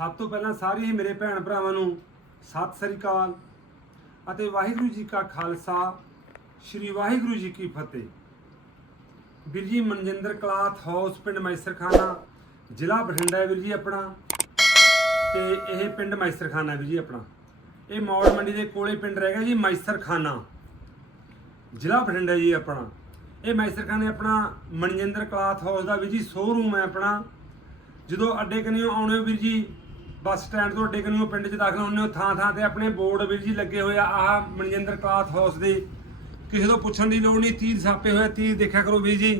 ਸਭ ਤੋਂ ਪਹਿਲਾਂ ਸਾਰੇ ਹੀ ਮੇਰੇ ਭੈਣ ਭਰਾਵਾਂ ਨੂੰ ਸਤਿ ਸ੍ਰੀ ਅਕਾਲ ਅਤੇ ਵਾਹਿਗੁਰੂ ਜੀ ਕਾ ਖਾਲਸਾ, ਸ੍ਰੀ ਵਾਹਿਗੁਰੂ ਜੀ ਕੀ ਫਤਿਹ। ਵੀਰ ਜੀ, ਮਨਜਿੰਦਰ ਕਲਾਥ ਹਾਊਸ ਪਿੰਡ ਮੈਸਰਖਾਨਾ, ਜ਼ਿਲ੍ਹਾ ਬਠਿੰਡਾ ਵੀਰ ਜੀ ਆਪਣਾ ਤੇ ਇਹ ਪਿੰਡ ਮੈਸਰਖਾਨਾ ਵੀਰ ਜੀ ਆਪਣਾ। ਇਹ ਮੌੜ ਮੰਡੀ ਦੇ ਕੋਲੇ ਪਿੰਡ ਰਹੇਗਾ ਜੀ ਮੈਸਰਖਾਨਾ। ਜ਼ਿਲ੍ਹਾ ਬਠਿੰਡਾ ਜੀ ਆਪਣਾ। ਇਹ ਮੈਸਰਖਾਨੇ ਆਪਣਾ ਮਨਜਿੰਦਰ ਕਲਾਥ ਹਾਊਸ ਦਾ ਵੀਰ ਜੀ ਸ਼ੋਰੂਮ ਹੈ ਆਪਣਾ। ਜਦੋਂ ਅੱਡੇ ਕਨੀਓ ਆਉਣੇ ਹੋ ਵੀਰ ਜੀ ਬੱਸ ਸਟੈਂਡ ਤੋਂ ਅੱਡੇ ਕਨੀਓ ਪਿੰਡ 'ਚ ਦਾਖਲ ਹੁੰਦੇ ਹੋ। ਥਾਂ ਥਾਂ ਤੇ ਆਪਣੇ ਬੋਰਡ ਵੀਰ ਜੀ ਲੱਗੇ ਹੋਏ ਆ। ਆਹ ਮਨਜਿੰਦਰ ਕਲਾਥ ਹਾਊਸ ਦੇ। ਕਿਸੇ ਤੋਂ ਪੁੱਛਣ ਦੀ ਲੋੜ ਨਹੀਂ। ਤੀਰ ਛਾਪੇ ਹੋਏ ਤੀਰ ਦੇਖਿਆ ਕਰੋ ਵੀਰ ਜੀ।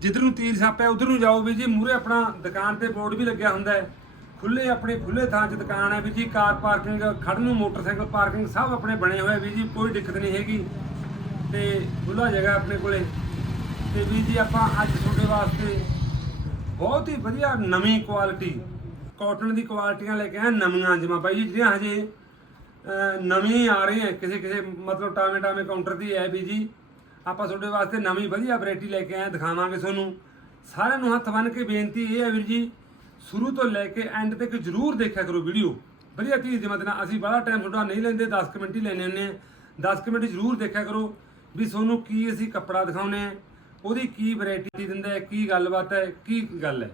ਜਿੱਧਰ ਨੂੰ ਤੀਰ ਛਾਪਿਆ, ਉਧਰ ਨੂੰ ਜਾਓ ਵੀਰ ਜੀ। ਮੂਰੇ ਆਪਣਾ ਦੁਕਾਨ ਤੇ ਬੋਰਡ ਵੀ ਲੱਗਿਆ ਹੁੰਦਾ ਹੈ। ਖੁੱਲੇ ਆਪਣੇ ਖੁੱਲੇ ਥਾਂ 'ਚ ਦੁਕਾਨ ਹੈ ਵੀਰ ਜੀ। ਕਾਰ ਪਾਰਕਿੰਗ ਖੜਨ ਨੂੰ ਮੋਟਰਸਾਈਕਲ ਪਾਰਕਿੰਗ, ਸਭ ਆਪਣੇ ਬਣੇ ਹੋਏ ਵੀਰ ਜੀ। ਕੋਈ ਦਿੱਕਤ ਨਹੀਂ ਹੈਗੀ। ਤੇ ਖੁੱਲਾ ਜਗ੍ਹਾ ਆਪਣੇ ਕੋਲੇ। ਤੇ ਵੀਰ ਜੀ, ਆਪਾਂ ਅੱਜ ਤੁਹਾਡੇ ਵਾਸਤੇ ਬਹੁਤ ਹੀ ਵਧੀਆ ਨਵੀਂ ਕੁਆਲਿਟੀ ਕਾਟਨ ਦੀ ਕੁਆਲਿਟੀਆਂ ਲੈ ਕੇ ਆਏ ਨਵੀਆਂ ਜਮਾ ਬਾਈ ਜੀ ਜਿਹੜੀਆਂ ਹਜੇ ਅਹ, ਨਵੀਂ ਆ ਹੈ ਕਿਸੇ ਕਿਸੇ ਮਤਲਬ ਟਾਵੇਂ ਟਾਵੇਂ ਕਾਊਂਟਰ ਦੀ ਹੈ ਵੀ ਜੀ। ਆਪਾਂ ਤੁਹਾਡੇ ਵਾਸਤੇ ਨਵੀਂ ਵਧੀਆ ਵੈਰਾਈਟੀ ਲੈ ਕੇ ਆਏ ਦਿਖਾਵਾਂਗੇ ਤੁਹਾਨੂੰ। ਸਾਰਿਆਂ ਨੂੰ ਹੱਥ ਬੰਨ੍ਹ ਕੇ ਬੇਨਤੀ ਇਹ ਹੈ ਵੀਰ ਜੀ ਸ਼ੁਰੂ ਤੋਂ ਲੈ ਕੇ ਐਂਡ ਤੱਕ ਜਰੂਰ ਦੇਖਿਆ ਕਰੋ ਵੀਡੀਓ ਵਧੀਆ ਚੀਜ਼ ਦੇ ਮਤਲਬ ਅਸੀਂ ਬੜਾ ਟਾਈਮ ਤੁਹਾਡਾ ਨਹੀਂ ਲੈਂਦੇ 10 ਕੁ ਮਿੰਟ ਹੀ ਲੈਣੇ ਹੁੰਦੇ ਆ 10 ਕੁ ਮਿੰਟ ਜਰੂਰ ਦੇਖਿਆ ਕਰੋ ਵੀ ਤੁਹਾਨੂੰ ਕੀ ਅਸੀਂ ਕੱਪੜਾ ਦਿਖਾਉਨੇ ਆ ਉਹਦੀ ਕੀ ਵੈਰਾਈਟੀ ਦਿੰਦਾ ਕੀ ਗੱਲਬਾਤ ਹੈ ਕੀ ਗੱਲ ਹੈ।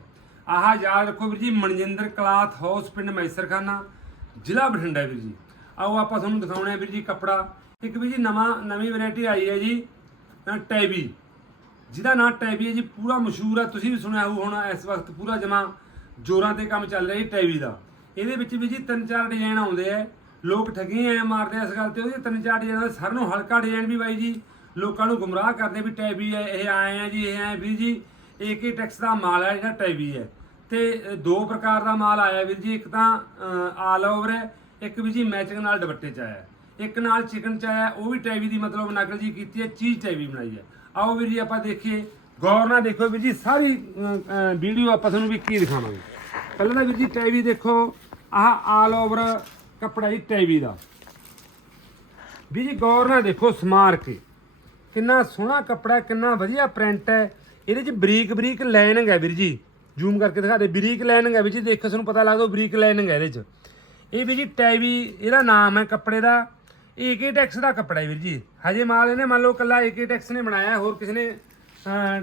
ਆਹ ਯਾਦ ਰੱਖੋ ਵੀਰ ਜੀ ਮਨਜਿੰਦਰ ਕਲਾਥ ਹਾਊਸ ਪਿੰਡ ਮੈਸਰਖਾਨਾ ਜ਼ਿਲ੍ਹਾ ਬਠਿੰਡਾ ਵੀਰ ਜੀ। ਆਓ ਆਪਾਂ ਤੁਹਾਨੂੰ ਦਿਖਾਉਣੇ ਆ ਵੀਰ ਜੀ ਕੱਪੜਾ। ਇੱਕ ਵੀਰ ਜੀ ਨਵਾਂ ਨਵੀਂ ਵੈਰਾਈਟੀ ਆਈ ਹੈ ਜੀ ਅ, ਟੈਬੀ। ਜਿਹਦਾ ਨਾਂ ਟੈਬੀ ਹੈ ਜੀ ਪੂਰਾ ਮਸ਼ਹੂਰ ਹੈ ਤੁਸੀਂ ਵੀ ਸੁਣਿਆ ਹੋਊ ਹੁਣ ਇਸ ਵਕਤ ਪੂਰਾ ਜਮਾ ਜੋਰਾਂ ਤੇ ਕੰਮ ਚੱਲ ਰਿਹਾ ਜੀ ਟੈਬੀ ਦਾ। ਇਹਦੇ ਵਿੱਚ ਵੀ ਜੀ ਤਿੰਨ ਚਾਰ ਡਿਜ਼ਾਈਨ ਆਉਂਦੇ ਆ। ਲੋਕ ਠੱਗੀਆਂ ਐ ਮਾਰਦੇ ਆ ਇਸ ਗੱਲ ਤੇ ਉਹਦੇ ਤਿੰਨ ਚਾਰ ਡਿਜ਼ਾਈਨ ਸਾਰਿਆਂ ਨੂੰ ਹਲਕਾ ਡਿਜ਼ਾਈਨ ਵੀ ਬਾਈ ਜੀ ਲੋਕਾਂ ਨੂੰ ਗੁੰਮਰਾਹ ਕਰਦੇ ਵੀ ਟੈਬੀ ਹੈ ਇਹ ਆਏ ਆ ਜੀ ਇਹ ਆਏ ਵੀਰ ਜੀ ਏਕੇ ਟੈਕਸ ਦਾ ਮਾਲ ਹੈ ਜਿਹੜਾ ਟੈਬੀ ਹੈ। ਤੇ ਦੋ ਪ੍ਰਕਾਰ ਦਾ ਮਾਲ ਆਇਆ ਵੀਰ ਜੀ। ਇੱਕ ਤਾਂ ਆਲ ਓਵਰ ਹੈ, ਇੱਕ ਵੀ ਜੀ ਮੈਚਿੰਗ ਨਾਲ ਦੁਪੱਟੇ ਚ ਆਇਆ। ਇੱਕ ਨਾਲ ਚਿਕਨ ਚ ਆਇਆ, ਉਹ ਵੀ ਟੈਵੀ ਦੀ ਮਤਲਬ ਨਕਲ ਜੀ ਕੀਤੀ ਹੈ, ਚੀਜ਼ ਟੈਵੀ ਬਣਾਈ ਹੈ। ਆਓ ਵੀਰ ਜੀ, ਆਪਾਂ ਦੇਖੀਏ। ਗੌਰ ਨਾਲ ਦੇਖੋ ਵੀਰ ਜੀ, ਸਾਰੀ ਵੀਡੀਓ ਆਪਾਂ ਤੁਹਾਨੂੰ ਵੀ ਕੀ ਦਿਖਾਵਾਂਗੇ। ਪਹਿਲਾਂ ਤਾਂ ਵੀਰ ਜੀ ਟੈਵੀ ਦੇਖੋ, ਆਹ ਆਲ ਓਵਰ ਕੱਪੜਾ ਜੀ ਟੈਵੀ ਦਾ। ਵੀਰ ਜੀ, ਗੌਰ ਨਾਲ ਦੇਖੋ ਸਮਾਰ ਕੇ। ਕਿੰਨਾ ਸੋਹਣਾ ਕੱਪੜਾ, ਕਿੰਨਾ ਵਧੀਆ ਪ੍ਰਿੰਟ ਹੈ। ਇਹਦੇ 'ਚ ਬਰੀਕ ਬਰੀਕ ਲਾਈਨਿੰਗ ਹੈ ਵੀਰ ਜੀ। ਜ਼ੂਮ ਕਰਕੇ ਦਿਖਾ ਦੇ, ਬਰੀਕ ਲਾਈਨਿੰਗ ਹੈ ਵੀਰ ਜੀ, ਦੇਖੋ ਤੁਹਾਨੂੰ ਪਤਾ ਲੱਗਦਾ ਬਰੀਕ ਲਾਈਨਿੰਗ ਹੈ ਇਹਦੇ 'ਚ। ਇਹ ਵੀਰ ਜੀ ਟੈਵੀ ਇਹਦਾ ਨਾਮ ਹੈ ਕੱਪੜੇ ਦਾ ਏਕੇ ਟੈਕਸ ਦਾ ਕੱਪੜਾ ਹੈ ਵੀਰ ਜੀ। ਹਜੇ ਮਾਲ ਇਹਨੇ ਮੰਨ ਲਓ ਕੱਲਾ ਏਕੇ ਟੈਕਸ ਨੇ ਬਣਾਇਆ, ਹੋਰ ਕਿਸੇ ਨੇ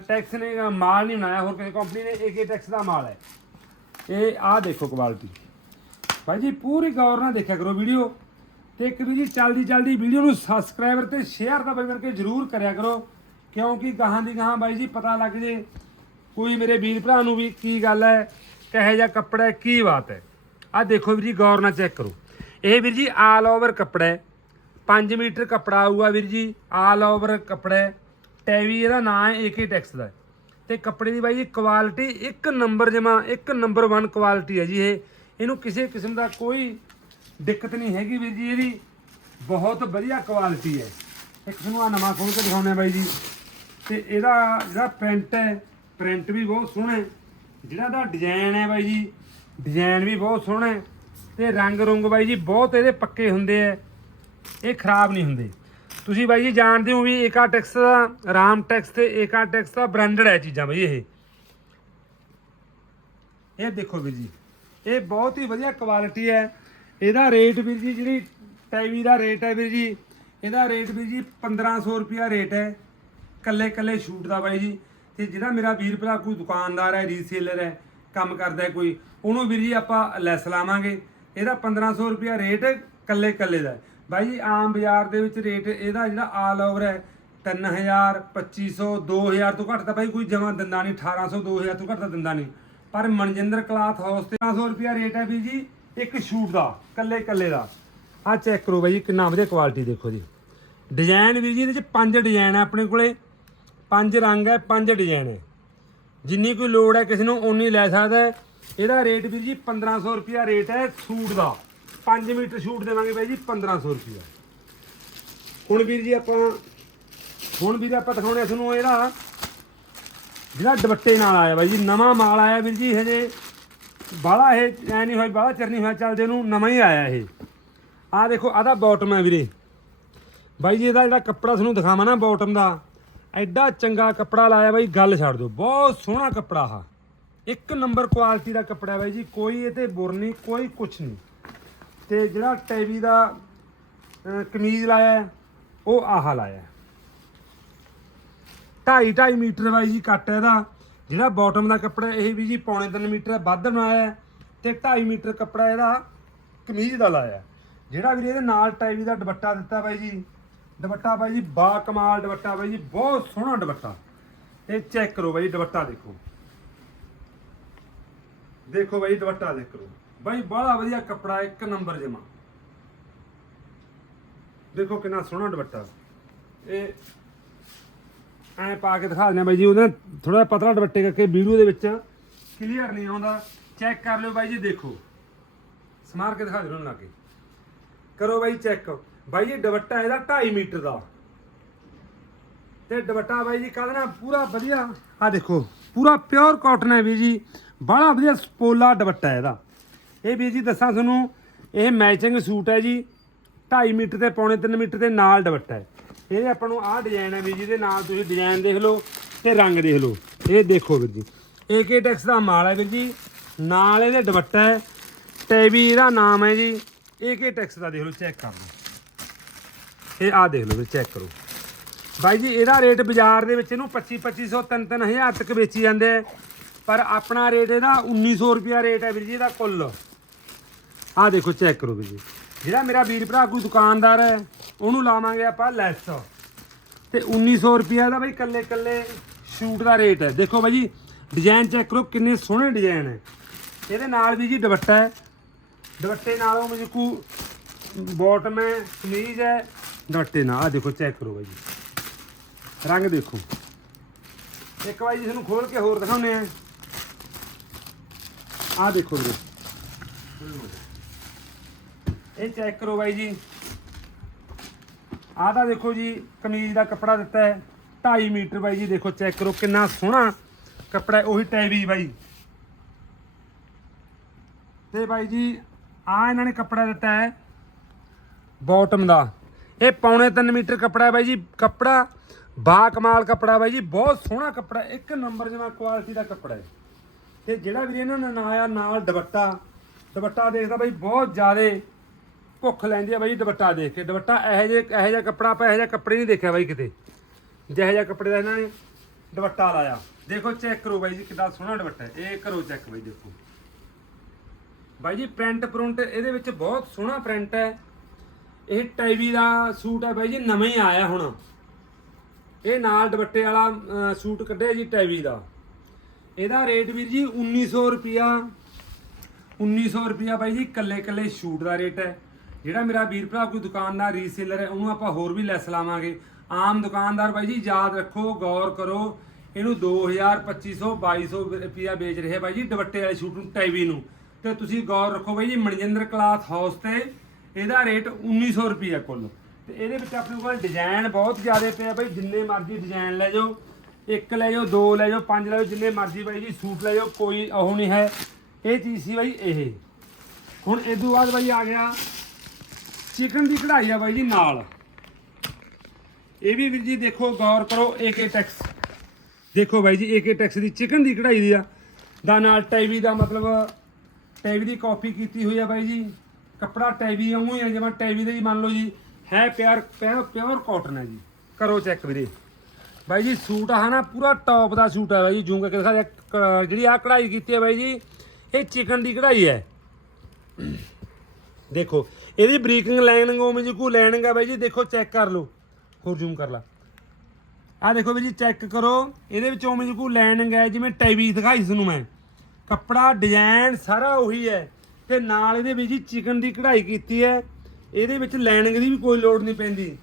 ਟੈਕਸ ਨੇ ਮਾਲ ਨਹੀਂ ਬਣਾਇਆ, ਹੋਰ ਕਿਸੇ ਕੰਪਨੀ ਨੇ ਏਕੇ ਟੈਕਸ ਦਾ ਮਾਲ ਹੈ। ਇਹ ਆਹ ਦੇਖੋ ਕੁਆਲਿਟੀ ਭਾਈ ਜੀ, ਪੂਰੀ ਗੌਰ ਨਾਲ ਦੇਖਿਆ ਕਰੋ ਵੀਡੀਓ। ਤੇ ਇੱਕ ਵੀ ਜੀ, ਚਲਦੀ ਚਲਦੀ ਵੀਡੀਓ ਨੂੰ ਸਬਸਕ੍ਰਾਈਬਰ ਤੇ ਸ਼ੇਅਰ ਦਾ ਬਈ ਕਰਕੇ ਜਰੂਰ ਕਰਿਆ ਕਰੋ, ਕਿਉਂਕਿ ਗਾਹਾਂ ਦੀ ਗਾਹਾਂ ਬਾਈ ਜੀ ਪਤਾ ਲੱਗ ਜੇ ਕੋਈ ਮੇਰੇ ਵੀਰ ਭਰਾ ਨੂੰ ਵੀ ਕੀ ਗੱਲ ਹੈ, ਕਹੇ ਜਿਹਾ ਕੱਪੜਾ ਹੈ, ਕੀ ਬਾਤ ਹੈ। ਆਹ ਦੇਖੋ ਵੀਰ ਜੀ, ਗੌਰ ਨਾਲ ਚੈੱਕ ਕਰੋ। ਇਹ ਵੀਰ ਜੀ ਆਲ ਓਵਰ ਕੱਪੜਾ ਹੈ। 5 ਮੀਟਰ ਕੱਪੜਾ ਆਊਗਾ ਵੀਰ ਜੀ ਆਲ ਓਵਰ ਕੱਪੜਾ ਹੈ। ਟੈਵੀ ਇਹਦਾ ਨਾਂ ਹੈ ਏਕੇ ਟੈਕਸ ਦਾ ਹੈ। ਤੇ ਕੱਪੜੇ ਦੀ ਬਾਈ ਜੀ ਕੁਆਲਿਟੀ ਇੱਕ ਨੰਬਰ ਜਮਾ, ਇੱਕ ਨੰਬਰ 1 ਕੁਆਲਿਟੀ ਹੈ ਜੀ ਇਹ। ਇਹਨੂੰ ਕਿਸੇ ਕਿਸਮ ਦਾ ਕੋਈ ਦਿੱਕਤ ਨਹੀਂ ਹੈਗੀ ਵੀਰ ਜੀ ਇਹਦੀ। ਬਹੁਤ ਵਧੀਆ ਕੁਆਲਿਟੀ ਹੈ। ਇੱਕ ਤੁਹਾਨੂੰ ਆ ਨਵਾਂ ਖੋਲ ਕੇ ਦਿਖਾਉਂਦੇ ਆ ਬਾਈ ਜੀ। ਤੇ ਇਹਦਾ ਜਿਹੜਾ ਪੈਂਟ ਹੈ ਪ੍ਰਿੰਟ ਵੀ ਬਹੁਤ ਸੋਹਣਾ ਹੈ। ਜਿਹੜਾ ਦਾ ਡਿਜ਼ਾਈਨ ਹੈ ਬਾਈ ਜੀ ਡਿਜ਼ਾਈਨ ਵੀ ਬਹੁਤ ਸੋਹਣਾ ਹੈ ਤੇ ਰੰਗ ਰੁੰਗ ਬਾਈ ਜੀ ਬਹੁਤ ਇਹਦੇ ਪੱਕੇ ਹੁੰਦੇ ਆ ਇਹ ਖਰਾਬ ਨਹੀਂ ਹੁੰਦੇ। ਤੁਸੀਂ ਬਾਈ ਜੀ ਜਾਣਦੇ ਹੋ ਵੀ ਏਕਾ ਟੈਕਸ ਦਾ, ਰਾਮ ਟੈਕਸ ਤੇ ਏਕਾ ਟੈਕਸ ਦਾ ਬ੍ਰਾਂਡਡ ਹੈ ਚੀਜ਼ਾਂ ਬਾਈ ਇਹ। ਇਹ ਦੇਖੋ ਵੀਰ ਜੀ, ਇਹ ਬਹੁਤ ਹੀ ਵਧੀਆ ਕੁਆਲਿਟੀ ਹੈ। ਇਹਦਾ ਰੇਟ ਵੀਰ ਜੀ ਜਿਹੜੀ ਟੈਵੀ ਦਾ ਰੇਟ ਹੈ ਵੀਰ ਜੀ, ਇਹਦਾ ਰੇਟ ਵੀਰ ਜੀ 1500 ਰੁਪਿਆ ਰੇਟ ਹੈ। ਕੱਲੇ ਕੱਲੇ ਸ਼ੂਟ ਦਾ ਬਾਈ ਜੀ। ਤੇ ਜਿਹੜਾ ਮੇਰਾ ਵੀਰ ਭਰਾ ਕੋਈ ਦੁਕਾਨਦਾਰ ਹੈ ਰੀਸੇਲਰ ਹੈ, ਕੰਮ ਕਰਦਾ ਹੈ ਕੋਈ, ਉਹਨੂੰ ਵੀਰ ਜੀ ਆਪਾਂ ਲੈਸ ਲਾਵਾਂਗੇ। ਇਹਦਾ 1500 ਰੁਪਿਆ ਰੇਟ ਕੱਲੇ ਕੱਲੇ ਦਾ ਬਾਈ ਜੀ, ਆਮ ਬਾਜ਼ਾਰ ਦੇ ਵਿੱਚ ਰੇਟ ਇਹਦਾ ਜਿਹੜਾ ਆਲ ਓਵਰ ਹੈ 3000 2500 2000 ਤੋਂ ਘੱਟ ਤਾਂ ਬਾਈ ਕੋਈ ਜਮਾ ਦਿੰਦਾ ਨਹੀਂ 1800 2000 ਤੋਂ ਘੱਟ ਤਾਂ ਦਿੰਦਾ ਨਹੀਂ। ਪਰ ਮਨਜਿੰਦਰ ਕਲਾਥ ਹਾਊਸ ਤੇ 500 ਰੁਪਿਆ ਰੇਟ ਹੈ ਵੀ ਜੀ, ਇੱਕ ਸ਼ੂਟ ਦਾ, ਕੱਲੇ ਕੱਲੇ ਦਾ। ਆਹ ਚੈੱਕ ਕਰੋ ਬਾਈ ਜੀ, ਕਿੰਨਾ ਵਧੀਆ ਕੁਆਲਿਟੀ ਦੇਖੋ ਜੀ। ਡਿਜ਼ਾਈਨ ਵੀਰ ਜੀ, ਇਹਦੇ ਚ ਪੰਜ ਡਿਜ਼ਾਈਨ ਹੈ ਆਪਣੇ ਕੋਲੇ। ਪੰਜ ਰੰਗ ਹੈ, ਪੰਜ ਡਿਜ਼ਾਈਨ। ਹੈ ਜਿੰਨੀ ਕੋਈ ਲੋੜ ਹੈ ਕਿਸੇ ਨੂੰ, ਓਨੀ ਲੈ ਸਕਦਾ ਹੈ। ਇਹਦਾ ਰੇਟ ਵੀਰ ਜੀ 1500 ਰੁਪਿਆ ਰੇਟ ਹੈ ਸੂਟ ਦਾ। 5 ਮੀਟਰ ਸ਼ੂਟ ਦੇਵਾਂਗੇ ਬਾਈ ਜੀ 1500 ਰੁਪਿਆ ਹੁਣ ਵੀਰ ਜੀ ਆਪਾਂ, ਹੁਣ ਵੀਰ ਆਪਾਂ ਦਿਖਾਉਣੇ ਆ ਤੁਹਾਨੂੰ ਇਹਦਾ। ਜਿਹੜਾ ਦੁਪੱਟੇ ਨਾਲ ਆਇਆ ਬਾਈ ਜੀ, ਨਵਾਂ ਮਾਲ ਆਇਆ ਵੀਰ ਜੀ, ਹਜੇ ਬਾਹਲਾ ਇਹ ਐ ਨਹੀਂ ਹੋਇਆ, ਬਾਹਲਾ ਚਿਰ ਨਹੀਂ ਹੋਇਆ ਚੱਲਦੇ ਨੂੰ, ਨਵਾਂ ਹੀ ਆਇਆ ਇਹ। ਆਹ ਦੇਖੋ ਆਦਾ ਬਾਟਮ ਹੈ ਵੀਰੇ। ਬਾਈ ਜੀ ਇਹਦਾ ਜਿਹੜਾ ਕੱਪੜਾ ਤੁਹਾਨੂੰ ਦਿਖਾਵਾਂ ਨਾ ਬਾਟਮ ਦਾ। ਐਡਾ ਚੰਗਾ ਕੱਪੜਾ ਲਾਇਆ ਬਾਈ, ਗੱਲ ਛੱਡ ਦਿਓ। ਬਹੁਤ ਸੋਹਣਾ ਕੱਪੜਾ ਆ ਇੱਕ ਨੰਬਰ ਕੁਆਲਿਟੀ ਦਾ ਕੱਪੜਾ ਬਾਈ ਜੀ, ਕੋਈ ਇਹ ਤੇ ਬੁਰ ਨਹੀਂ, ਕੋਈ ਕੁਛ ਨਹੀਂ। ਤੇ ਜਿਹੜਾ ਟੈਵੀ ਦਾ ਕਮੀਜ਼ ਲਾਇਆ ਉਹ ਆਹ ਲਾਇਆ ਹੈ। ਢਾਈ ਢਾਈ ਮੀਟਰ ਬਾਈ ਜੀ ਕੱਟ ਹੈ ਇਹਦਾ। ਜਿਹੜਾ ਬਾਟਮ ਦਾ ਕੱਪੜਾ ਇਹ ਵੀ ਜੀ ਪੌਣੇ 3 ਮੀਟਰ ਵੱਧ ਬਣਾਇਆ ਹੈ। ਤੇ 2.5 ਮੀਟਰ ਕੱਪੜਾ ਇਹਦਾ ਕਮੀਜ਼ ਦਾ ਲਾਇਆ ਜਿਹੜਾ ਵੀ ਇਹਦੇ ਨਾਲ ਟੈਵੀ ਦਾ ਦੁਪੱਟਾ ਦਿੱਤਾ ਬਾਈ ਜੀ ਦੁਪੱਟਾ ਬਾਈ ਜੀ, ਬਾ ਕਮਾਲ ਦੁਪੱਟਾ ਬਾਈ ਜੀ, ਬਹੁਤ ਸੋਹਣਾ ਦੁਪੱਟਾ। ਇਹ ਚੈੱਕ ਕਰੋ ਬਾਈ ਦੁਪੱਟਾ ਦੇਖੋ। ਦੇਖੋ ਬਾਈ ਦੁਪੱਟਾ ਦੇਖ ਕਰੋ। ਬਾਈ, ਬੜਾ ਵਧੀਆ ਕੱਪੜਾ, ਇੱਕ ਨੰਬਰ ਜਮਾ। ਦੇਖੋ ਕਿੰਨਾ ਸੋਹਣਾ ਦੁਪੱਟਾ। ਇਹ ਐ ਪਾ ਕੇ ਦਿਖਾ ਦਿੰਦੇ ਬਾਈ ਜੀ, ਉਹਦਾ ਥੋੜਾ ਪਤਲਾ ਦੁਪੱਟੇ ਕਰਕੇ ਵੀਡੀਓ ਦੇ ਵਿੱਚ ਕਲੀਅਰ ਨਹੀਂ ਆਉਂਦਾ। ਚੈੱਕ ਕਰ ਲਿਓ ਬਾਈ ਜੀ, ਦੇਖੋ। ਸਮਾਰ ਕੇ ਦਿਖਾ ਦਿਓ ਉਹਨਾਂ ਲਾਗੇ ਕਰੋ ਬਾਈ ਚੈੱਕ ਬਾਈ ਜੀ, ਦੁਪੱਟਾ ਇਹਦਾ 2.5 ਮੀਟਰ ਦਾ। ਤੇ ਦੁਪੱਟਾ ਬਾਈ ਜੀ ਕਹਿੰਦਾ ਨਾ ਪੂਰਾ ਵਧੀਆ ਆ ਦੇਖੋ, ਪੂਰਾ ਪਿਓਰ ਕਾਟਨ ਹੈ ਵੀ ਜੀ। ਬੜਾ ਵਧੀਆ ਸਪੋਲਾ ਦੁਪੱਟਾ ਇਹਦਾ। ਇਹ ਵੀ ਜੀ, ਦੱਸਾਂ ਤੁਹਾਨੂੰ, ਇਹ ਮੈਚਿੰਗ ਸੂਟ ਹੈ ਜੀ। 2.5 ਮੀਟਰ ਤੇ ਪੌਣੇ 3 ਮੀਟਰ ਦੇ ਨਾਲ ਦੁਪੱਟਾ ਹੈ। ਇਹ ਆਪਾਂ ਨੂੰ ਆਹ ਡਿਜ਼ਾਈਨ ਹੈ ਵੀ ਦੇ ਨਾਲ ਤੁਸੀਂ ਡਿਜ਼ਾਈਨ ਦੇਖ ਲਓ ਤੇ ਰੰਗ ਦੇਖ ਲਓ। ਇਹ ਦੇਖੋ ਵੀਰ ਜੀ ਏਕੇ ਟੈਕਸ ਦਾ ਮਾਲ ਹੈ ਵੀਰ ਜੀ। ਨਾਲ ਇਹਦੇ ਦੁਪੱਟਾ ਹੈ। ਟੈਵੀ ਇਹਦਾ ਨਾਮ ਹੈ ਜੀ ਏਕੇ ਟੈਕਸ ਦਾ ਦੇਖ ਲਓ ਚੈੱਕ ਕਰ ਲਓ। ਇਹ ਆਹ ਦੇਖ ਲਓ ਵੀ ਚੈੱਕ ਕਰੋ। ਬਾਈ ਜੀ, ਇਹਦਾ ਰੇਟ ਬਾਜ਼ਾਰ ਦੇ ਵਿੱਚ ਇਹਨੂੰ 25 2500 3 3000 ਤੱਕ ਵੇਚੀ ਜਾਂਦੇ ਆ। ਪਰ ਆਪਣਾ ਰੇਟ ਇਹਦਾ 1900 ਰੁਪਿਆ ਰੇਟ ਹੈ ਵੀਰ ਜੀ, ਇਹਦਾ ਕੁੱਲ। ਆਹ ਦੇਖੋ ਚੈੱਕ ਕਰੋ ਵੀਰ ਜੀ। ਜਿਹੜਾ ਮੇਰਾ ਵੀਰ ਭਰਾ ਕੋਈ ਦੁਕਾਨਦਾਰ ਹੈ, ਉਹਨੂੰ ਲਾਵਾਂਗੇ ਆਪਾਂ ਲੈਸ ਤੇ 1900 ਰੁਪਿਆ ਦਾ ਬਾਈ ਕੱਲੇ ਕੱਲੇ ਸ਼ੂਟ ਦਾ ਰੇਟ ਹੈ। ਦੇਖੋ ਬਾਈ ਜੀ ਡਿਜ਼ਾਈਨ ਚੈੱਕ ਕਰੋ, ਕਿੰਨੇ ਸੋਹਣੇ ਡਿਜ਼ਾਈਨ ਹੈ। ਇਹਦੇ ਨਾਲ ਵੀ ਜੀ ਦੁਪੱਟਾ ਹੈ। ਦੁਪੱਟੇ ਨਾਲੋਂ ਮੈਨੂੰ ਕੋ ਬਾਟਮ ਹੈ, ਕਮੀਜ਼ ਹੈ। ਡਾਟੇ ਨਾ, ਆਹ ਦੇਖੋ ਚੈੱਕ ਕਰੋ ਬਾਈ ਜੀ। ਰੰਗ ਦੇਖੋ। ਇੱਕ ਵਾਰੀ ਜੀ ਤੁਹਾਨੂੰ ਖੋਲ ਕੇ ਹੋਰ ਦਿਖਾਉਂਦੇ ਆ ਆਹ ਦੇਖੋ ਵੀਰੇ। ਇਹ ਚੈੱਕ ਕਰੋ ਬਾਈ ਜੀ। ਆਹ ਤਾਂ ਦੇਖੋ ਜੀ, ਕਮੀਜ਼ ਦਾ ਕੱਪੜਾ ਦਿੱਤਾ ਹੈ। 2.5 ਮੀਟਰ ਬਾਈ ਜੀ, ਦੇਖੋ ਚੈੱਕ ਕਰੋ ਕਿੰਨਾ ਸੋਹਣਾ ਕੱਪੜਾ ਉਹੀ ਟੈਵੀ ਬਾਈ। ਤੇ ਬਾਈ ਜੀ ਆ ਇਹਨਾਂ ਨੇ ਕੱਪੜਾ ਦਿੱਤਾ ਹੈ ਬਾਟਮ ਦਾ। ਇਹ ਪੌਣੇ 3 ਮੀਟਰ ਕੱਪੜਾ ਹੈ ਬਾਈ ਜੀ, ਕੱਪੜਾ ਬਾ ਕਮਾਲ ਕੱਪੜਾ ਬਾਈ ਜੀ, ਬਹੁਤ ਸੋਹਣਾ ਕੱਪੜਾ ਇੱਕ ਨੰਬਰ ਜਿਹਾ ਕੁਆਲਿਟੀ ਦਾ ਕੱਪੜਾ ਹੈ। ਤੇ ਜਿਹੜਾ ਵੀ ਇਹਨਾਂ ਨੇ ਨਾਇਆ ਨਾਲ ਦੁਪੱਟਾ। ਦੁਪੱਟਾ ਦੇਖਦਾ ਬਾਈ, ਬਹੁਤ ਜ਼ਿਆਦੇ ਭੁੱਖ ਲੈਂਦੀ ਆ ਬਾਈ ਦੁਪੱਟਾ ਦੇਖ ਕੇ। ਦੁਪੱਟਾ ਇਹੋ ਜਿਹੇ, ਇਹੋ ਜਿਹਾ ਕੱਪੜਾ ਆਪਾਂ ਇਹੋ ਜਿਹਾ ਕੱਪੜੇ ਨਹੀਂ ਦੇਖਿਆ ਬਾਈ ਕਿਤੇ। ਜਿਹੋ ਜਿਹਾ ਕੱਪੜੇ ਦਾ ਇਹਨਾਂ ਨੇ ਦੁਪੱਟਾ ਲਾਇਆ। ਦੇਖੋ ਚੈੱਕ ਕਰੋ ਬਾਈ ਜੀ ਕਿੰਨਾ ਸੋਹਣਾ ਦੁਪੱਟਾ ਇਹ ਕਰੋ ਚੈੱਕ ਬਾਈ ਦੇਖੋ। ਬਾਈ ਜੀ ਪ੍ਰਿੰਟ ਪ੍ਰਿੰਟ ਇਹਦੇ ਵਿੱਚ ਬਹੁਤ ਸੋਹਣਾ ਪ੍ਰਿੰਟ ਹੈ। ਇਹ ਟੈਵੀ ਦਾ ਸੂਟ ਹੈ ਬਾਈ ਜੀ, ਨਵਾਂ ਹੀ ਆਇਆ ਹੁਣ। ਇਹ ਨਾਲ ਦੁਪੱਟੇ ਵਾਲਾ ਸੂਟ ਕੱਢਿਆ ਜੀ ਟੈਵੀ ਦਾ। ਇਹਦਾ ਰੇਟ ਵੀਰ ਜੀ 1900 ਰੁਪਿਆ 1900 ਰੁਪਿਆ ਬਾਈ ਜੀ ਕੱਲੇ ਕੱਲੇ ਸ਼ੂਟ ਦਾ ਰੇਟ ਹੈ। ਜਿਹੜਾ ਮੇਰਾ ਵੀਰ ਭਰਾ ਕੋਈ ਦੁਕਾਨਦਾਰ ਰੀਸੇਲਰ ਹੈ, ਉਹਨੂੰ ਆਪਾਂ ਹੋਰ ਵੀ ਲੈਸ ਲਾਵਾਂਗੇ। ਆਮ ਦੁਕਾਨਦਾਰ ਬਾਈ ਜੀ, ਯਾਦ ਰੱਖੋ, ਗੌਰ ਕਰੋ, ਇਹਨੂੰ 2000 2500 2200 ਰੁਪਿਆ ਵੇਚ ਰਿਹਾ ਬਾਈ ਜੀ, ਦੁਪੱਟੇ ਵਾਲੇ ਸ਼ੂਟ ਨੂੰ ਟੈਵੀ ਨੂੰ। ਤੇ ਤੁਸੀਂ ਗੌਰ ਰੱਖੋ ਬਾਈ ਜੀ, ਮਨਜਿੰਦਰ ਕਲਾਥ ਹਾਊਸ ਤੇ ਇਹਦਾ ਰੇਟ 1900 ਰੁਪਿਆ ਕੁੱਲ। ਤੇ ਇਹਦੇ ਵਿੱਚ ਆਪਣੇ ਕੋਲ ਡਿਜ਼ਾਈਨ ਬਹੁਤ ਜ਼ਿਆਦਾ ਪਿਆ ਬਾਈ, ਜਿੰਨੇ ਮਰਜ਼ੀ ਡਿਜ਼ਾਈਨ ਲੈ ਜਾਓ। ਇੱਕ ਲੈ ਜਾਓ, ਦੋ ਲੈ ਜਾਓ, ਪੰਜ ਲੈ ਜਾਓ, ਜਿੰਨੇ ਮਰਜ਼ੀ ਬਾਈ ਜੀ ਸੂਟ ਲੈ ਜਾਓ, ਕੋਈ ਉਹ ਨਹੀਂ ਹੈ। ਇਹ ਚੀਜ਼ ਸੀ ਬਾਈ ਇਹ। ਹੁਣ ਇਹ ਤੋਂ ਬਾਅਦ ਬਾਈ ਆ ਗਿਆ ਚਿਕਨ ਦੀ ਕਢਾਈ ਆ ਬਾਈ ਜੀ ਨਾਲ। ਇਹ ਵੀ ਵੀਰ ਜੀ ਦੇਖੋ, ਗੌਰ ਕਰੋ ਏਕੇ ਟੈਕਸ ਦੇਖੋ ਬਾਈ ਜੀ ਏਕੇ ਟੈਕਸ ਦੀ ਚਿਕਨ ਦੀ ਕਢਾਈ ਦੀ ਆ। ਦਾ ਨਾਲ ਟੈਵੀ ਦਾ ਮਤਲਬ, ਟੈਵੀ ਦੀ ਕਾਪੀ ਕੀਤੀ ਹੋਈ ਆ ਬਾਈ ਜੀ। ਕੱਪੜਾ ਟੈਵੀ ਵਾਂਗੂ ਹੀ ਆ, ਜਿਵੇਂ ਟੈਵੀ ਦਾ ਹੀ ਮੰਨ ਲਓ ਜੀ, ਹੈ ਪਿਆਰ ਪਿਓਰ ਕਾਟਨ ਹੈ ਜੀ। ਕਰੋ ਚੈੱਕ ਵੀਰੇ। ਬਾਈ ਜੀ, ਸੂਟ ਆ ਨਾ ਪੂਰਾ ਟੌਪ ਦਾ ਸੂਟ ਹੈ ਬਾਈ ਜੀ, ਜੂਮ ਕਰਕੇ ਦਿਖਾ ਜਿਹੜੀ ਆ ਕਢਾਈ ਕੀਤੀ ਹੈ ਬਾਈ ਜੀ, ਇਹ ਚਿਕਨ ਦੀ ਕਢਾਈ ਹੈ। ਦੇਖੋ, ਇਹਦੀ ਬਰੀਕਿੰਗ ਲਾਈਨਿੰਗ ਉਵੇਂ ਜੀ ਕੋ ਲਾਈਨਿੰਗ ਆ ਬਾਈ ਜੀ, ਦੇਖੋ ਚੈੱਕ ਕਰ ਲਓ। ਹੋਰ ਜ਼ੂਮ ਕਰ ਲਾ। ਆ ਦੇਖੋ ਵੀ ਜੀ ਚੈੱਕ ਕਰੋ। ਇਹਦੇ ਵਿੱਚ ਉਵੇਂ ਜੀ ਕੋ ਲਾਈਨਿੰਗ ਹੈ ਜਿਵੇਂ ਟੈਵੀ ਦਿਖਾਈ ਤੁਹਾਨੂੰ ਮੈਂ। ਕੱਪੜਾ ਡਿਜ਼ਾਈਨ ਸਾਰਾ ਉਹੀ ਹੈ। ਤੇ ਨਾਲ ਇਹਦੇ ਵਿੱਚ ਜੀ ਚਿਕਨ ਦੀ ਕਢਾਈ ਕੀਤੀ ਹੈ। ਇਹਦੇ ਵਿੱਚ ਲਾਈਨਿੰਗ ਦੀ ਵੀ ਕੋਈ ਲੋੜ ਨਹੀਂ ਪੈਂਦੀ।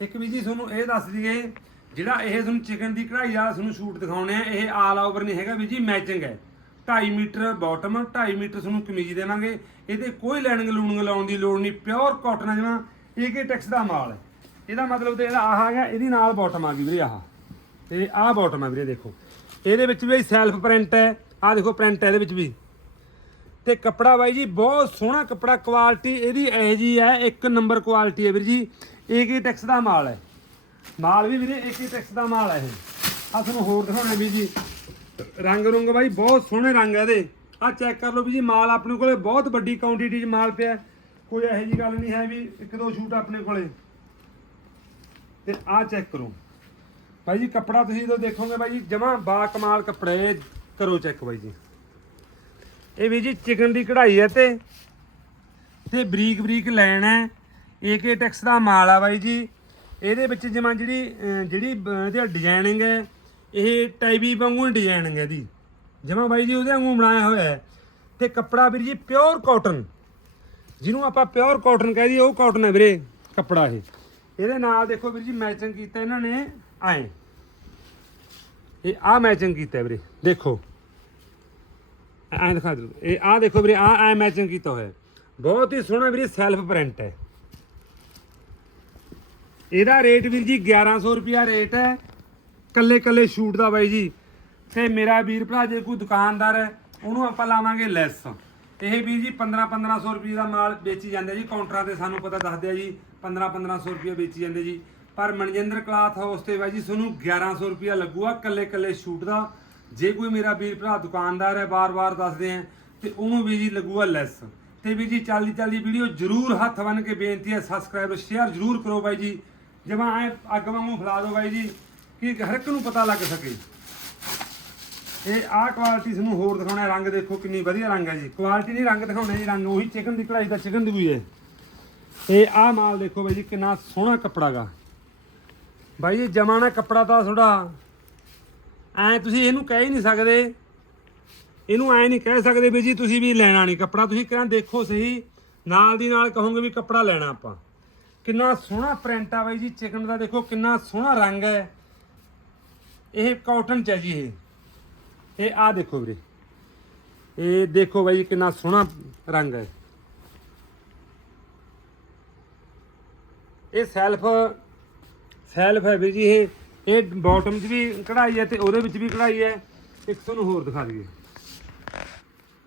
ਇੱਕ ਵੀ ਜੀ ਤੁਹਾਨੂੰ ਇਹ ਦੱਸ ਦਈਏ, ਜਿਹੜਾ ਇਹ ਤੁਹਾਨੂੰ ਚਿਕਨ ਦੀ ਕਢਾਈ ਆ ਤੁਹਾਨੂੰ ਸ਼ੂਟ ਦਿਖਾਉਣੇ ਆ, ਇਹ ਆਲ ਓਵਰ ਨਹੀਂ ਹੈਗਾ ਵੀ ਜੀ ਮੈਚਿੰਗ ਹੈ। 2.5 ਮੀਟਰ ਬਾਟਮ 2.5 ਮੀਟਰ ਤੁਹਾਨੂੰ ਕਮੀਜ਼ ਦੇਵਾਂਗੇ। ਇਹਦੇ ਕੋਈ ਲਾਈਨਿੰਗ ਲੂਣਿੰਗ ਲਾਉਣ ਦੀ ਲੋੜ ਨਹੀਂ ਪਿਓਰ ਕਾਟਨ ਹੈ ਜਿਵੇਂ ਏਕੇ ਟੈਕਸ ਦਾ ਮਾਲ ਹੈ। ਇਹਦਾ ਮਤਲਬ ਤੇ ਇਹਦਾ ਆਹ ਆ ਗਿਆ, ਇਹਦੀ ਨਾਲ ਬਾਟਮ ਆ ਗਈ ਵੀਰੇ ਆਹ। ਤੇ ਆਹ ਬਾਟਮ ਹੈ ਵੀਰੇ ਦੇਖੋ। ਇਹਦੇ ਵਿੱਚ ਵੀ ਸੈਲਫ ਪ੍ਰਿੰਟ ਹੈ, ਆਹ ਦੇਖੋ ਪ੍ਰਿੰਟ ਹੈ ਇਹਦੇ ਵਿੱਚ ਵੀ। ਤੇ ਕੱਪੜਾ ਬਾਈ ਜੀ, ਬਹੁਤ ਸੋਹਣਾ ਕੱਪੜਾ ਕੁਆਲਿਟੀ ਇਹਦੀ ਇਹ ਜੀ ਹੈ, ਇੱਕ ਨੰਬਰ ਕੁਆਲਿਟੀ ਹੈ ਵੀਰ ਜੀ। ਏਕੇ ਟੈਕਸ ਦਾ ਮਾਲ ਹੈ। ਮਾਲ ਵੀ ਵੀਰੇ ਏਕੇ ਟੈਕਸ ਦਾ ਮਾਲ ਹੈ ਇਹ। ਆ ਤੁਹਾਨੂੰ ਹੋਰ ਦਿਖਾਉਣਾ ਵੀ ਜੀ। ਰੰਗ ਰੁੰਗ ਬਾਈ, ਬਹੁਤ ਸੋਹਣੇ ਰੰਗ ਹੈ ਇਹਦੇ। ਆ ਚੈੱਕ ਕਰ ਲਓ ਵੀ ਜੀ, ਮਾਲ ਆਪਣੇ ਕੋਲੇ ਬਹੁਤ ਵੱਡੀ ਕੁਆਂਟੀਟੀ 'ਚ ਮਾਲ ਪਿਆ। ਕੋਈ ਇਹੋ ਜੀ ਗੱਲ ਨਹੀਂ ਹੈ ਵੀ ਇੱਕ ਦੋ ਸ਼ੂਟ ਆਪਣੇ ਕੋਲੇ। ਤੇ ਆ ਚੈੱਕ ਕਰੋ। ਭਾਈ ਜੀ, ਕੱਪੜਾ ਤੁਸੀਂ ਜਦੋਂ ਦੇਖੋਗੇ ਭਾਈ ਜੀ, ਜਮਾ ਬਾ ਕਮਾਲ ਕੱਪੜੇ, ਕਰੋ ਚੈੱਕ ਬਾਈ ਜੀ। ਇਹ ਵੀ ਜੀ ਚਿਕਨ ਦੀ ਕਢਾਈ ਹੈ ਤੇ। ਤੇ ਬਰੀਕ ਬਰੀਕ ਲੈਣ ਹੈ। ਏਕੇ ਟੈਕਸ ਦਾ ਮਾਲ ਆ ਬਾਈ ਜੀ। ਇਹਦੇ ਵਿੱਚ ਜਮਾ ਜਿਹੜੀ ਜਿਹੜੀ ਇਹਦੀ ਡਿਜ਼ਾਈਨਿੰਗ ਹੈ, ਇਹ ਟਾਈਬੀ ਵਾਂਗੂ ਡਿਜ਼ਾਈਨਿੰਗ ਹੈ ਦੀ ਜਮਾ ਬਾਈ ਜੀ ਉਹਦੇ ਵਾਂਗੂ ਬਣਾਇਆ ਹੋਇਆ ਹੈ। ਤੇ ਕੱਪੜਾ ਵੀਰ ਜੀ ਪਿਓਰ ਕਾਟਨ ਜਿਹਨੂੰ ਆਪਾਂ ਪਿਓਰ ਕਾਟਨ ਕਹਿ ਦਈਏ, ਉਹ ਕਾਟਨ ਹੈ ਵੀਰੇ, ਕੱਪੜਾ ਇਹ। ਇਹਦੇ ਨਾਲ ਦੇਖੋ ਵੀਰ ਜੀ ਮੈਚਿੰਗ ਕੀਤਾ ਇਹਨਾਂ ਨੇ, ਆਏ। ਇਹ ਆ ਮੈਚਿੰਗ ਕੀਤਾ ਵੀਰੇ, ਦੇਖੋ। ਐਂ ਦਿਖਾ ਦਿਓ ਇਹ ਆਹ ਦੇਖੋ ਵੀਰੇ, ਆਹ ਐ ਮੈਚਿੰਗ ਕੀਤਾ ਹੋਇਆ। ਬਹੁਤ ਹੀ ਸੋਹਣਾ ਵੀਰੇ ਸੈਲਫ ਪ੍ਰਿੰਟ ਹੈ। ਇਹਦਾ ਰੇਟ ਵੀਰ ਜੀ 1100 ਰੁਪਿਆ ਰੇਟ ਹੈ। ਕੱਲੇ ਕੱਲੇ ਸ਼ੂਟ ਦਾ ਬਾਈ ਜੀ। ਤੇ ਮੇਰਾ ਵੀਰ ਭਰਾ ਜੇ ਕੋਈ ਦੁਕਾਨਦਾਰ ਹੈ, ਉਹਨੂੰ ਆਪਾਂ ਲਾਵਾਂਗੇ ਲੈਸ ਇਹ ਵੀਰ ਜੀ 15 1500 ਰੁਪਏ ਦਾ ਮਾਲ ਵੇਚੀ ਜਾਂਦੇ ਜੀ। ਕਾਊਂਟਰਾਂ ਤੇ ਸਾਨੂੰ ਪਤਾ ਦੱਸਦੇ ਆ ਜੀ 15 1500 ਰੁਪਏ ਵੇਚੀ ਜਾਂਦੇ ਜੀ। ਪਰ ਮਨਜਿੰਦਰ ਕਲਾਥ ਹਾਊਸ ਤੇ ਬਾਈ ਜੀ ਤੁਹਾਨੂੰ 1100 ਰੁਪਿਆ ਲੱਗੂਗਾ ਕੱਲੇ ਕੱਲੇ ਸ਼ੂਟ ਦਾ। ਜੇ ਕੋਈ ਮੇਰਾ ਵੀਰ ਭਰਾ ਦੁਕਾਨਦਾਰ ਹੈ ਬਾਰ-ਬਾਰ ਦੱਸਦੇ ਆ, ਤੇ ਉਹਨੂੰ ਵੀ ਜੀ ਲੱਗੂਗਾ ਲੈਸ ਤੇ ਵੀਰ ਜੀ ਚੱਲਦੀ ਚੱਲਦੀ ਵੀਡੀਓ ਜਰੂਰ ਹੱਥ ਬੰਨ ਕੇ ਬੇਨਤੀ ਹੈ ਸਬਸਕ੍ਰਾਈਬ ਸ਼ੇਅਰ ਜਰੂਰ ਕਰੋ ਬਾਈ ਜੀ। ਜਿਵੇਂ ਐ ਅੱਗ ਵਾਂਗੂ ਫੈਲਾ ਦਿਓ ਬਾਈ ਜੀ, ਕਿ ਹਰ ਇੱਕ ਨੂੰ ਪਤਾ ਲੱਗ ਸਕੇ। ਇਹ ਆਹ ਕੁਆਲਿਟੀ ਤੁਹਾਨੂੰ ਹੋਰ ਦਿਖਾਉਣਾ, ਰੰਗ ਦੇਖੋ ਕਿੰਨੀ ਵਧੀਆ ਰੰਗ ਹੈ ਜੀ। ਕੁਆਲਿਟੀ ਨਹੀਂ ਰੰਗ ਦਿਖਾਉਣਾ ਜੀ, ਰੰਗ ਉਹੀ ਚਿਕਨ ਦੀ ਕਢਾਈ ਦਾ ਚਿਕਨ ਦੀ ਵੀ ਹੈ। ਇਹ ਆਹ ਮਾਲ ਦੇਖੋ ਬਾਈ ਜੀ, ਕਿੰਨਾ ਸੋਹਣਾ ਕੱਪੜਾ ਗਾ। ਬਾਈ ਜੀ ਜਮਾਨਾ ਕੱਪੜਾ ਤਾਂ ਥੋੜਾ ਐ ਤੁਸੀਂ ਇਹਨੂੰ ਕਹਿ ਹੀ ਨਹੀਂ ਸਕਦੇ। ਇਹਨੂੰ ਐ ਨਹੀਂ ਕਹਿ ਸਕਦੇ ਵੀ ਜੀ ਤੁਸੀਂ ਵੀ ਲੈਣਾ ਨਹੀਂ ਕੱਪੜਾ। ਤੁਸੀਂ ਕਹਿੰਦੇ ਦੇਖੋ ਸਹੀ, ਨਾਲ ਦੀ ਨਾਲ ਕਹੋਗੇ ਵੀ ਕੱਪੜਾ ਲੈਣਾ ਆਪਾਂ। ਕਿੰਨਾ ਸੋਹਣਾ ਪ੍ਰਿੰਟ ਆ ਬਾਈ ਜੀ, ਚਿਕਨ ਦਾ ਦੇਖੋ ਕਿੰਨਾ ਸੋਹਣਾ ਰੰਗ ਹੈ। ਇਹ ਕਾਟਨ ਚ ਹੈ ਜੀ ਇਹ। ਇਹ ਆ ਦੇਖੋ ਵੀਰੇ। ਇਹ ਦੇਖੋ ਬਾਈ ਜੀ ਕਿੰਨਾ ਸੋਹਣਾ ਰੰਗ ਹੈ। ਇਹ ਸੈਲਫ ਸੈਲਫ ਹੈ ਵੀਰ ਜੀ ਇਹ। ਇਹ ਬਾਟਮ 'ਚ ਵੀ ਕਢਾਈ ਹੈ ਤੇ ਉਹਦੇ ਵਿੱਚ ਵੀ ਕਢਾਈ ਹੈ। ਇੱਕ ਤੁਹਾਨੂੰ ਹੋਰ ਦਿਖਾ ਦਈਏ।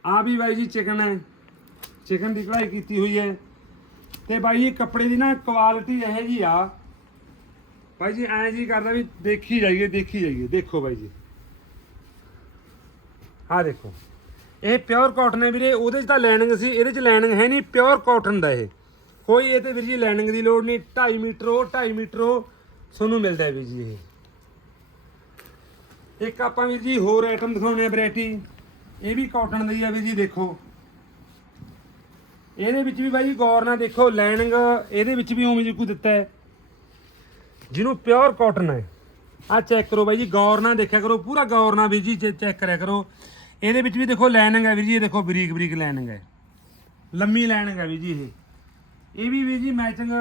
ਆ ਵੀ ਬਾਈ ਜੀ ਚਿਕਨ ਹੈ। ਚਿਕਨ ਦੀ ਕਢਾਈ ਕੀਤੀ ਹੋਈ ਹੈ। ਤੇ ਬਾਈ ਜੀ ਕੱਪੜੇ ਦੀ ਨਾ ਕੁਆਲਿਟੀ ਇਹ ਜੀ ਆ। ਬਾਈ ਜੀ ਐਂ ਜੀ ਕਰਦਾ ਵੀ ਦੇਖੀ ਜਾਈਏ ਦੇਖੀ ਜਾਈਏ। ਦੇਖੋ ਬਾਈ ਜੀ। ਆ ਦੇਖੋ। ਇਹ ਪਿਓਰ ਕਾਟਨ ਹੈ ਵੀਰੇ। ਉਹਦੇ 'ਚ ਤਾਂ ਲਾਈਨਿੰਗ ਸੀ, ਇਹਦੇ 'ਚ ਲਾਈਨਿੰਗ ਹੈ ਨਹੀਂ। ਪਿਓਰ ਕਾਟਨ ਦਾ ਇਹ। ਕੋਈ ਇਹ ਤੇ ਵੀਰ ਜੀ ਲਾਈਨਿੰਗ ਦੀ ਲੋੜ ਨਹੀਂ। 2.5 ਮੀਟਰ ਉਹ 2.5 ਮੀਟਰ ਉਹ। ਤੁਹਾਨੂੰ ਮਿਲਦਾ ਹੈ ਵੀਰ ਜੀ ਇਹ। ਇੱਕ ਆਪਾਂ ਵੀਰ ਜੀ ਹੋਰ ਆਈਟਮ ਦਿਖਾਉਣੇ ਆ ਵੈਰਾਈਟੀ ਇਹ ਵੀ ਕਾਟਨ ਦੀ ਆ ਵੀਰ ਜੀ, ਦੇਖੋ। ਇਹਦੇ ਵਿੱਚ ਵੀ ਬਾਈ ਗੌਰ ਨਾਲ ਦੇਖੋ ਲਾਈਨਿੰਗ ਇਹਦੇ ਵਿੱਚ ਵੀ ਉਵੇਂ ਜੀ ਕੋਈ ਦਿੱਤਾ ਹੈ। ਜਿਹਨੂੰ ਪਿਓਰ ਕਾਟਨ ਹੈ। ਆ ਚੈੱਕ ਕਰੋ ਬਾਈ ਜੀ, ਗੌਰ ਨਾਲ ਦੇਖਿਆ ਕਰੋ, ਪੂਰਾ ਗੌਰ ਨਾਲ ਵੀਰ ਜੀ ਚੈੱਕ ਕਰਿਆ ਕਰੋ। ਇਹਦੇ ਵਿੱਚ ਵੀ ਦੇਖੋ ਲਾਈਨਿੰਗ ਹੈ ਵੀਰ ਜੀ, ਇਹ ਦੇਖੋ ਬਰੀਕ ਬਰੀਕ ਲਾਈਨਿੰਗ ਹੈ। ਲੰਮੀ ਲਾਈਨਿੰਗ ਹੈ ਵੀਰ ਜੀ ਇਹ। ਇਹ ਵੀ ਵੀਰ ਜੀ ਮੈਚਿੰਗ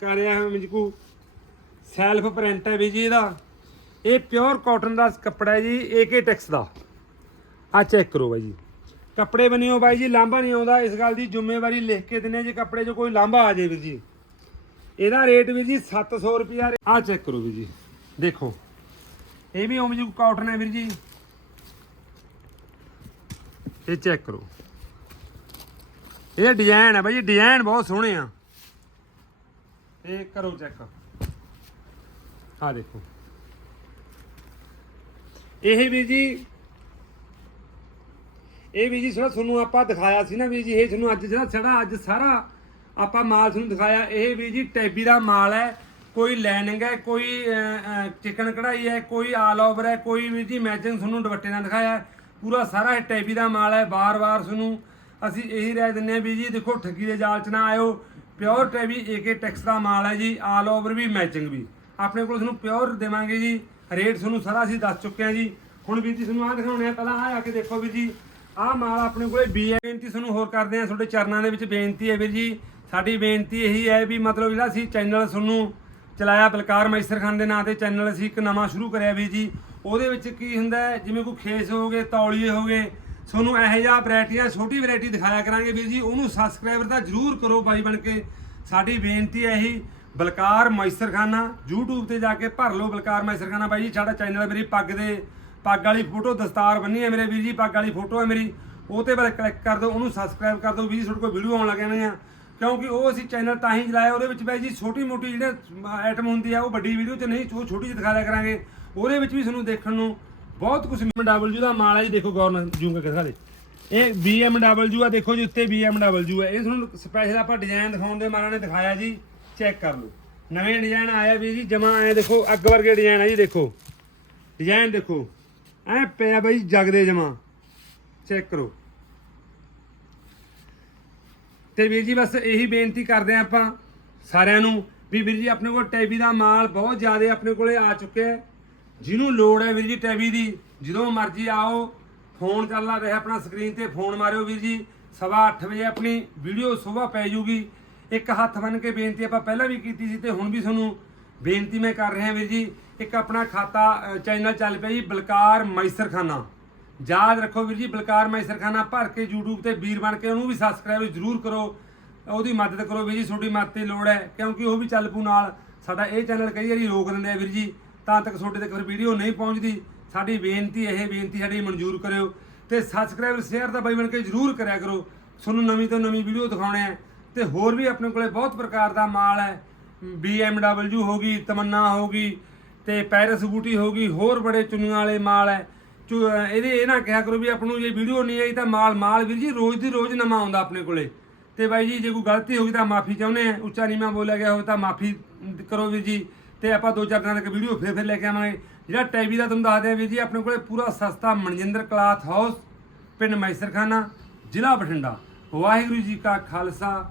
ਕਰ ਰਿਹਾ ਹੈ ਮੈਨੂੰ ਸੈਲਫ ਪ੍ਰਿੰਟ ਹੈ ਵੀਰ ਜੀ ਇਹਦਾ। ਇਹ ਪਿਓਰ ਕਾਟਨ ਦਾ ਕੱਪੜਾ ਹੈ ਜੀ ਏਕੇ ਟੈਕਸ ਦਾ। ਆ ਚੈੱਕ ਕਰੋ ਬਾਈ ਜੀ। ਕੱਪੜੇ ਬਣਿਓ ਬਾਈ ਜੀ, ਲਾਂਭਾ ਨਹੀਂ ਆਉਂਦਾ। ਇਸ ਗੱਲ ਦੀ ਜ਼ਿੰਮੇਵਾਰੀ ਲਿਖ ਕੇ ਦਿੰਨੇ ਜੇ ਕੱਪੜੇ 'ਚ ਕੋਈ ਲਾਂਭਾ ਆ ਜਾਏ ਵੀਰ ਜੀ। ਇਹਦਾ ਰੇਟ ਵੀਰ ਜੀ 700 ਰੁਪਿਆ ਆ ਚੈੱਕ ਕਰੋ ਵੀਰ ਜੀ। ਦੇਖੋ। ਇਹ ਵੀ ਉਵੇਂ ਜੀ ਕਾਟਨ ਹੈ ਵੀਰ ਜੀ। ਇਹ ਚੈੱਕ ਕਰੋ। ਇਹ ਡਿਜ਼ਾਈਨ ਹੈ ਬਾਈ ਜੀ ਡਿਜ਼ਾਈਨ ਬਹੁਤ ਸੋਹਣੇ ਆ। ਇਹ ਕਰੋ ਚੈੱਕ ਆ ਦੇਖੋ। ਇਹ ਵੀ ਜੀ, ਇਹ ਵੀ ਜੀ ਜਿਹੜਾ ਤੁਹਾਨੂੰ ਆਪਾਂ ਦਿਖਾਇਆ ਸੀ ਨਾ ਵੀ ਜੀ, ਇਹ ਤੁਹਾਨੂੰ ਅੱਜ ਜਿਹੜਾ ਛੜਾ ਅੱਜ ਸਾਰਾ ਆਪਾਂ ਮਾਲ ਤੁਹਾਨੂੰ ਦਿਖਾਇਆ, ਇਹ ਵੀ ਜੀ ਟੈਬੀ ਦਾ ਮਾਲ ਹੈ। ਕੋਈ ਲੈਨਿੰਗ ਹੈ, ਕੋਈ ਚਿਕਨ ਕਢਾਈ ਹੈ, ਕੋਈ ਆਲ ਓਵਰ ਹੈ, ਕੋਈ ਵੀ ਜੀ ਮੈਚਿੰਗ ਤੁਹਾਨੂੰ ਦੁਪੱਟੇ ਨਾਲ ਦਿਖਾਇਆ। ਪੂਰਾ ਸਾਰਾ ਇਹ ਟੈਬੀ ਦਾ ਮਾਲ ਹੈ ਬਾਰ-ਬਾਰ ਤੁਹਾਨੂੰ ਅਸੀਂ ਇਹੀ ਰਾਏ ਦਿੰਨੇ ਆ ਵੀ ਜੀ, ਦੇਖੋ ਠੱਗੀ ਦੇ ਜਾਲ 'ਚ ਨਾ ਆਇਓ। ਪਿਓਰ ਟੈਬੀ ਏਕੇ ਟੈਕਸ ਦਾ ਮਾਲ ਹੈ ਜੀ, ਆਲ ਓਵਰ ਵੀ ਮੈਚਿੰਗ ਵੀ। ਆਪਣੇ ਕੋਲ ਤੁਹਾਨੂੰ ਪਿਓਰ ਦੇਵਾਂਗੇ ਜੀ। ਰੇਟ ਤੁਹਾਨੂੰ ਸਾਰਾ ਅਸੀਂ ਦੱਸ ਚੁੱਕੇ ਹਾਂ ਜੀ। ਹੁਣ ਵੀਰ ਜੀ ਤੁਹਾਨੂੰ ਆਹ ਦਿਖਾਉਣੇ ਆ, ਪਹਿਲਾਂ ਆਹ ਆ ਕੇ ਦੇਖੋ ਵੀਰ ਜੀ। ਆਹ ਮਾਲ ਆਪਣੇ ਕੋਲੇ ਬੀ ਹੈ ਬੇਨਤੀ ਤੁਹਾਨੂੰ ਹੋਰ ਕਰਦੇ ਆ ਤੁਹਾਡੇ ਚਰਨਾਂ ਦੇ ਵਿੱਚ ਬੇਨਤੀ ਹੈ ਵੀਰ ਜੀ। ਸਾਡੀ ਬੇਨਤੀ ਇਹੀ ਹੈ ਵੀ ਮਤਲਬ ਜਿਹੜਾ ਅਸੀਂ ਚੈਨਲ ਤੁਹਾਨੂੰ ਚਲਾਇਆ ਬਲਕਾਰ ਮੈਸਰ ਖਾਨ ਦੇ ਨਾਂ ਤੇ ਚੈਨਲ ਅਸੀਂ ਇੱਕ ਨਵਾਂ ਸ਼ੁਰੂ ਕਰਿਆ ਵੀਰ ਜੀ। ਉਹਦੇ ਵਿੱਚ ਕੀ ਹੁੰਦਾ ਜਿਵੇਂ ਕੋਈ ਖੇਸ ਹੋ ਗਏ, ਤੌਲੀਏ ਹੋ ਗਏ, ਤੁਹਾਨੂੰ ਇਹੋ ਜਿਹਾ ਵੈਰਾਈਟੀਆਂ, ਛੋਟੀ ਵੈਰਾਈਟੀ ਦਿਖਾਇਆ ਕਰਾਂਗੇ ਵੀਰ ਜੀ। ਉਹਨੂੰ ਸਬਸਕ੍ਰਾਈਬਰ ਤਾਂ ਜਰੂਰ ਕਰੋ ਬਾਈ ਬਣ ਕੇ। ਸਾਡੀ ਬੇਨਤੀ ਹੈ ਇਹੀ ਬਲਕਾਰ ਮੈਸਰਖਾਨਾ, YouTube ਤੇ ਜਾ ਕੇ ਭਰ ਲਓ ਬਲਕਾਰ ਮੈਸਰਖਾਨਾ ਬਾਈ ਜੀ, ਸਾਡਾ ਚੈਨਲ ਮੇਰੀ ਪੱਗ ਦੇ, ਪੱਗ ਵਾਲੀ ਫੋਟੋ ਦਸਤਾਰ ਬੰਨੀ ਹੈ ਮੇਰੇ ਵੀਰ ਜੀ, ਪੱਗ ਵਾਲੀ ਫੋਟੋ ਹੈ ਮੇਰੀ। ਉਹ ਤੇ ਬਾਰੇ ਕਲਿੱਕ ਕਰ ਦਿਓ, ਉਹਨੂੰ ਸਬਸਕ੍ਰਾਈਬ ਕਰ ਦਿਓ ਵੀ ਜੀ, ਤੁਹਾਡੇ ਕੋਲ ਵੀਡੀਓ ਆਉਣ ਲੱਗ ਜਾਣਗੀਆਂ ਕਿਉਂਕਿ ਉਹ ਅਸੀਂ ਚੈਨਲ ਤਾਂ ਹੀ ਚਲਾਇਆ, ਉਹਦੇ ਵਿੱਚ ਬਾਈ ਜੀ ਛੋਟੀ ਮੋਟੀ ਜਿਹੜੇ ਆਈਟਮ ਹੁੰਦੀ ਆ, ਉਹ ਵੱਡੀ ਵੀਡੀਓ 'ਚ ਨਹੀਂ, ਉਹ ਛੋਟੀ ਜਿਹੀ ਦਿਖਾ ਦਿਆ ਕਰਾਂਗੇ। ਉਹਦੇ ਵਿੱਚ ਵੀ ਤੁਹਾਨੂੰ ਦੇਖਣ ਨੂੰ ਬਹੁਤ ਕੁਝ BMW ਦਾ ਮਾਲ ਹੈ ਜੀ, ਦੇਖੋ ਗੌਰ ਨਾਲ, ਜੂਮ ਕਰਕੇ ਦਿਖਾ ਦੇ। ਇਹ BMW ਆ, ਦੇਖੋ ਜੀ, ਉੱਤੇ BMW ਹੈ ਇਹ ਤੁਹਾਨੂੰ ਸਪੈਸ਼ਲ ਆਪਾਂ ਡਿਜ਼ਾਈਨ ਦਿਖਾਉਣ ਦੇ ਮਾਰਾਂ ਨੇ ਦਿਖਾਇਆ ਜੀ। ਚੈੱਕ ਕਰ ਲਓ। ਨਵੇਂ ਡਿਜ਼ਾਈਨ ਆਇਆ ਵੀ ਜੀ, ਜਮਾ ਐ ਦੇਖੋ, ਅੱਗ ਵਰਗੇ ਡਿਜ਼ਾਈਨ ਆ ਜੀ, ਦੇਖੋ। ਡਿਜ਼ਾਈਨ ਦੇਖੋ। ਐ ਪਿਆ ਬਾਈ ਜਗਦੇ ਜਮਾ। ਚੈੱਕ ਕਰੋ। ਤੇ ਵੀਰ ਜੀ, ਬਸ ਇਹੀ ਬੇਨਤੀ ਕਰਦੇ ਆ ਆਪਾਂ ਸਾਰਿਆਂ ਨੂੰ ਵੀ ਵੀਰ ਜੀ, ਆਪਣੇ ਕੋਲ ਟੈਬੀ ਦਾ ਮਾਲ ਬਹੁਤ ਜ਼ਿਆਦਾ ਆਪਣੇ ਕੋਲੇ ਆ ਚੁੱਕਿਆ ਹੈ। ਜਿਹਨੂੰ ਲੋੜ ਹੈ ਵੀਰ ਜੀ ਟੈਬੀ ਦੀ, ਜਦੋਂ ਮਰਜ਼ੀ ਆਓ, ਫੋਨ ਚੱਲਦਾ ਰਿਹਾ ਆਪਣਾ ਸਕਰੀਨ ਤੇ ਫੋਨ ਮਾਰਿਓ ਵੀਰ ਜੀ। ਸਵਾ ਅੱਠ ਵਜੇ ਆਪਣੀ ਵੀਡੀਓ ਸਵੇਰ ਪੈ ਜੂਗੀ। ਇੱਕ ਹੱਥ ਬੰਨ ਕੇ ਬੇਨਤੀ ਆਪਾਂ ਪਹਿਲਾਂ ਵੀ ਕੀਤੀ ਸੀ ਤੇ ਹੁਣ ਵੀ ਤੁਹਾਨੂੰ ਬੇਨਤੀ ਮੈਂ ਕਰ ਰਿਹਾ ਵੀਰ ਜੀ, ਇੱਕ ਆਪਣਾ ਖਾਤਾ ਚੈਨਲ ਚੱਲ ਪਿਆ ਜੀ, ਬਲਕਾਰ ਮੈਸਰਖਾਨਾ। ਯਾਦ ਰੱਖੋ ਵੀਰ ਜੀ, ਬਲਕਾਰ ਮੈਸਰਖਾਨਾ ਭਰ ਕੇ YouTube ਤੇ ਵੀਰ ਬਣ ਕੇ ਉਹਨੂੰ ਵੀ ਸਬਸਕ੍ਰਾਈਬ ਜ਼ਰੂਰ ਕਰੋ। ਉਹਦੀ ਮਦਦ ਕਰੋ ਵੀਰ ਜੀ, ਤੁਹਾਡੀ ਮਦਦ ਦੀ ਲੋੜ ਹੈ, ਕਿਉਂਕਿ ਉਹ ਵੀ ਚੱਲ ਪੂ ਨਾਲ। ਸਾਡਾ ਇਹ ਚੈਨਲ ਕਈ ਵਾਰੀ ਰੋਕ ਦਿੰਦੇ ਆ ਵੀਰ ਜੀ, ਤਾਂ ਤੱਕ ਤੁਹਾਡੇ ਤੱਕ ਵੀਡੀਓ ਨਹੀਂ ਪਹੁੰਚਦੀ। ਸਾਡੀ ਬੇਨਤੀ, ਇਹ ਬੇਨਤੀ ਸਾਡੀ ਮਨਜ਼ੂਰ ਕਰਿਓ ਤੇ ਸਬਸਕ੍ਰਾਈਬ ਸ਼ੇਅਰ ਦਾ ਬਾਈ ਬਣ ਕੇ ਜ਼ਰੂਰ ਕਰਿਆ ਕਰੋ। ਤੁਹਾਨੂੰ ਨਵੀਂ ਤੋਂ ਨਵੀਂ ਵੀਡੀਓ ਦਿਖਾਉਣੇ ਆ। ਤੇ ਹੋਰ ਵੀ ਆਪਣੇ ਕੋਲੇ ਬਹੁਤ ਪ੍ਰਕਾਰ ਦਾ ਮਾਲ ਹੈ। BMW ਹੋ ਗਈ, ਤਮੰਨਾ ਹੋ ਗਈ ਤੇ ਪੈਰਸ ਬੂਟੀ ਹੋ ਗਈ, ਹੋਰ ਬੜੇ ਚੁੰਨੀਆਂ ਵਾਲੇ ਮਾਲ ਹੈ। ਚੁ- ਇਹਦੇ ਇਹ ਨਾ ਕਿਹਾ ਕਰੋ ਵੀ ਆਪਾਂ ਨੂੰ ਜੇ ਵੀਡੀਓ ਨਹੀਂ ਆਈ ਤਾਂ ਮਾਲ ਮਾਲ ਵੀਰ ਜੀ ਰੋਜ਼ ਦੀ ਰੋਜ਼ ਨਵਾਂ ਆਉਂਦਾ ਆਪਣੇ ਕੋਲੇ। ਤੇ ਬਾਈ ਜੀ, ਜੇ ਕੋਈ ਗਲਤੀ ਹੋ ਗਈ ਤਾਂ ਮਾਫੀ ਚਾਹੁੰਦੇ ਆ ਉੱਚਾ ਨੀਵਾਂ ਬੋਲਿਆ ਗਿਆ ਹੋਵੇ ਤਾਂ ਮਾਫੀ ਕਰੋ ਵੀਰ ਜੀ। ਤੇ ਆਪਾਂ ਦੋ ਚਾਰ ਦਿਨਾਂ ਤੱਕ ਵੀਡੀਓ ਫੇਰ ਫੇਰ ਲੈ ਕੇ ਆਵਾਂਗੇ। ਜਿਹੜਾ ਟੈਵੀ ਦਾ ਤੁਹਾਨੂੰ ਦੱਸਦੇ ਆ ਵੀਰ ਜੀ, ਆਪਣੇ ਕੋਲੇ ਪੂਰਾ ਸਸਤਾ ਮਨਜਿੰਦਰ ਕਲਾਥ ਹਾਊਸ, ਪਿੰਡ ਮੈਸਰਖਾਨਾ, ਜ਼ਿਲ੍ਹਾ ਬਠਿੰਡਾ। ਵਾਹਿਗੁਰੂ ਜੀ ਕਾ ਖਾਲਸਾ